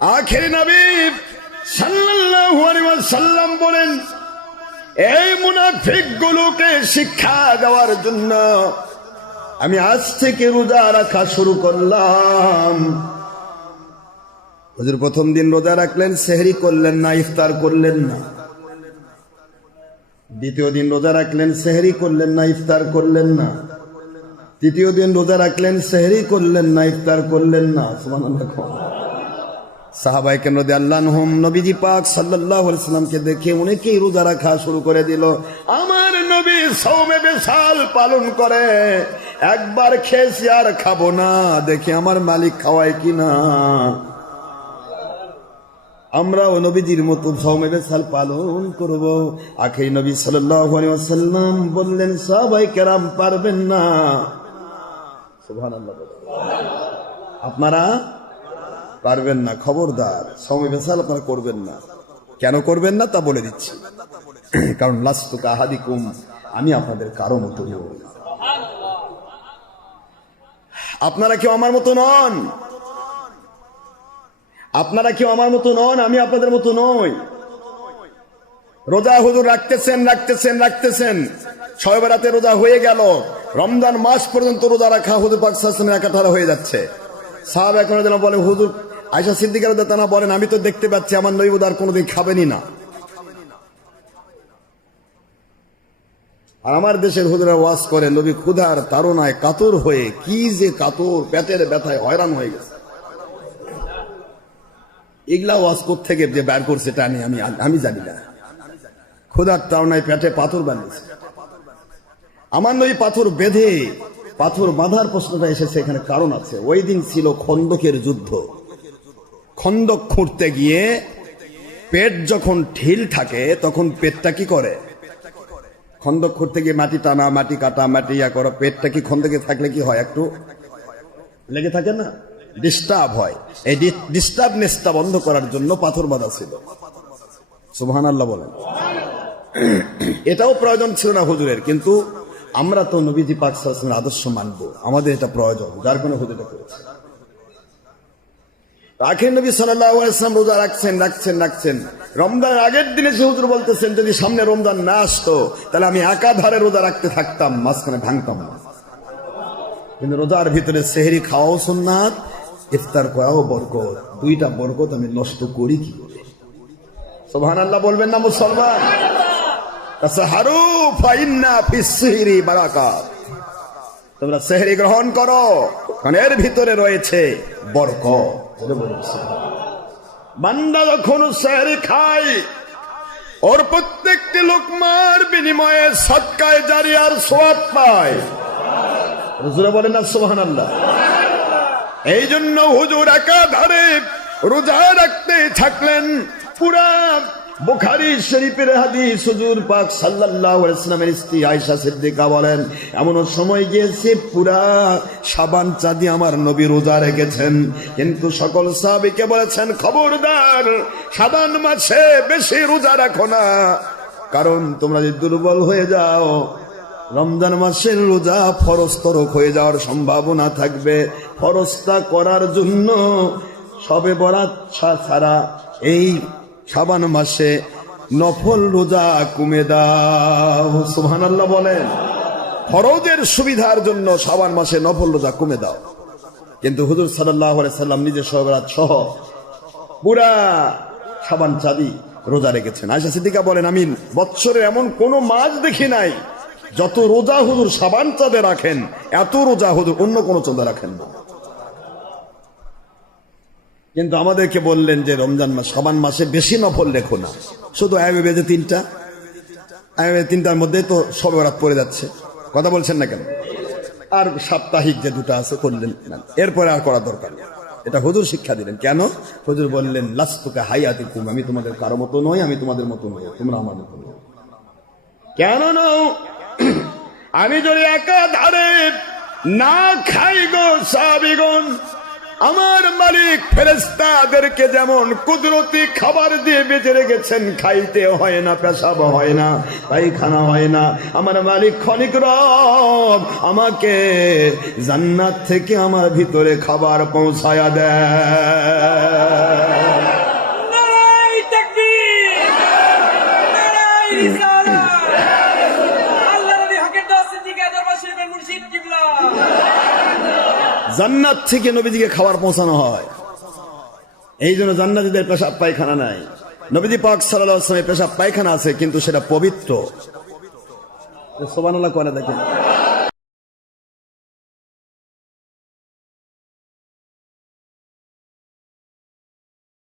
আখের নবী সাল্লাল্লাহু আলাইহি ওয়াসাল্লাম বলেন, এই মুনাফিক গুলোকে শিক্ষা দেওয়ার জন্য আমি আজ থেকে রোজা রাখা শুরু করলাম। হুজুর, প্রথম দিন রোজা রাখলেন, সেহরি করলেন না, ইফতার করলেন না। দ্বিতীয় দিন রোজা রাখলেন, সেহরি করলেন না, ইফতার করলেন না। তৃতীয় দিন রোজা রাখলেন, সেহরি করলেন না, ইফতার করলেন না। সুবহানাল্লাহ সাহাবাই কেন আল্লাহ নবীজি পাক সাল্লাহ সাল্লামকে দেখে অনেকেই রোজা রাখা শুরু করে দিল। আমার নবী সৌমে বেশাল পালন করে। একবার খেয়েছি আর খাব না। দেখি আমার মালিক খাওয়ায় কিনা। আমরাও নবীজির মতো সৌমে বেশাল পালন করব। আখেই নবী সাল্লাম বললেন সবাই কেরাম পারবেন না। আপনারা পারবেন না, খবরদার। সময় বেসাল আপনারা করবেন না। কেন করবেন না তা বলে দিচ্ছি। কারণ, লাস্তুকা আহাদিকুম, আমি আপনাদের কারও মতো আপনারা কেউ আমার মতো নন। আপনারা কেউ আমার মতো নন, আমি আপনাদের মতো নই। রোজা হুজুর রাখতেছেন রাখতেছেন রাখতেছেন। ছয় বেড়াতে রোজা হয়ে গেল। রমজান মাস পর্যন্ত রোজা রাখা হুজুর পাক সাল্লামের একাধারা হয়ে যাচ্ছে। সাহাব এখন যেন বলে, হুজুর আয়সা সিদ্দিকার তারা বলেন, আমি তো দেখতে পাচ্ছি, আমার নবী আর কোনোদিন খাবেনই না। আর আমার দেশের হুজুরা ওয়াজ করে নবী ক্ষুধার তারনায় কাতর হয়ে কি যে কাতর, পেটের ব্যথায় হয়রান হয়ে গেছে। এগুলা ওয়াজ থেকে যে বের করছে, এটা আমি আমি আমি জানি না। ক্ষুধার তারনায় পেটে পাথর বানিয়েছে। আমার নই পাথর বেঁধে, পাথর বাঁধার প্রশ্নটা এসেছে, এখানে কারণ আছে। ওই দিন ছিল খন্দকের যুদ্ধ। খন্দক খুঁড়তে গিয়ে পেট যখন ঢিল থাকে, তখন পেটটা কি করে? খন্দক খুঁড়তে গিয়ে মাটি টানা, মাটি কাটা, মাটি ইয়া করো, পেটটা কি খন্দকে থাকলে কি হয় একটু? লেগে থাকে না? ডিস্টার্ব হয়। এই ডিস্টার্বনেসটা বন্ধ করার জন্য পাথর বাঁধা ছিল। সুবহান আল্লাহ বলেন। এটাও প্রয়োজন ছিল না হুজুরের, কিন্তু আমরা তো নবীজি পাক আদর্শ মানব। আমাদের এটা প্রয়োজন, যার কোনো হুজুর এটা করেছে। আখের নবী ওয়াসাল্লাম রোজা রাখছেন রাখছেন রাখছেন। রমজানের আগের দিনে হুজুর বলতেছেন, যদি সামনে রমজান না আসতো, তাহলে আমি একাধারে রোজা রাখতে থাকতাম, মাঝখানে ভাঙতাম না। কিন্তু রোজার ভিতরে সেহরি খাওয়াও সুন্নাত, ইফতার করাও বরকত। দুইটা বরকত আমি নষ্ট করি কি করে? সুবহানাল্লাহ বলবেন না মুসলমান? তোমরা সেহরি গ্রহণ করো। কারণ এর ভিতরে রয়েছে বলে বলে সুবহানাল্লাহ। বান্দা যখন সেহরি খায়, ওর প্রত্যেকটি লোকমার বিনিময়ে সৎকায়, জারি আর সোয়াদ পায় বলেন না সোহান এই জন্য হুজুর একাধারে রোজা রাখতে থাকলেন পুরা বুখারি শরীফের হাদিস হুজুর পাক সাল্লাল্লাহু আলাইহি ওয়াসাল্লামের স্ত্রী আয়েশা সিদ্দিকা বলেন এমন সময় গিয়েছে পুরা সাবান চাঁদি আমার নবী রোজা রেখেছেন। কিন্তু সকল সাহাবীকে বলেছেন, খবরদার, সাবান মাসে বেশি রোজা রাখো না। কারণ তোমরা যদি দুর্বল হয়ে যাও, রমজান মাসের রোজা ফরজ তরক হয়ে যাওয়ার সম্ভাবনা থাকবে। ফরজটা করার জন্য সবে বরাত ছাড়া এই সাবান মাসে নফল রোজা কমে দাও, সুবহানাল্লাহ বলেন। ফরজের সুবিধার জন্য সাবান মাসে নফল রোজা কমে দাও। কিন্তু হুজুর সাল্লাম নিজের সহবরাত সহ পুরা সাবান চাঁদি রোজা রেখেছেন। আয়সা সিদ্দিকা বলেন আমি বৎসরে এমন কোন মাস দেখি নাই, যত রোজা হুজুর সাবান চাঁদে রাখেন, এত রোজা হুজুর অন্য কোন চাঁদে রাখেন না। কিন্তু আমাদেরকে বললেন যে রমজান মাস, সাবান মাসে বেশি নফল রেখো না। শুধু আয়ামে বেজে তিনটা। আয়ামে তিনটার মধ্যে তো সবে রাত পড়ে যাচ্ছে। কথা বলছেন না কেন? আর সাপ্তাহিক যে দুটো আছে করলেন না। এরপরে আর করা দরকার। এটা হুজুর শিক্ষা দিলেন। কেন? হুজুর বললেন, লাস্তুকে হাইয়াতি কুম আমি তোমাদের কারও মতো নই, আমি তোমাদের মতো নই, তোমরা আমার মতো কেন নও? আমি যদি একা ধারে না খাই গো সাবিগণ আমার মালিক ফেরেস্তাদেরকে যেমন কুদরতি খাবার দিয়ে বেঁচে রেখেছেন, খাইতে হয় না, পেশাব হয় না, পায়খানা হয় না। আমার মালিক ক্ষণিক রব আমাকে জান্নাত থেকে আমার ভিতরে খাবার পৌঁছায়া দেয়। জান্নাত থেকে নবীজিকে খাবার পৌঁছানো হয়। এই জন্য জান্নাতিদের পেশাব পায়খানা নাই। নবীজি পাক সাল্লাহ আসলামের পেশাব পায়খানা আছে, কিন্তু সেটা পবিত্র। সোবানাল্লাহ করে দেখেন।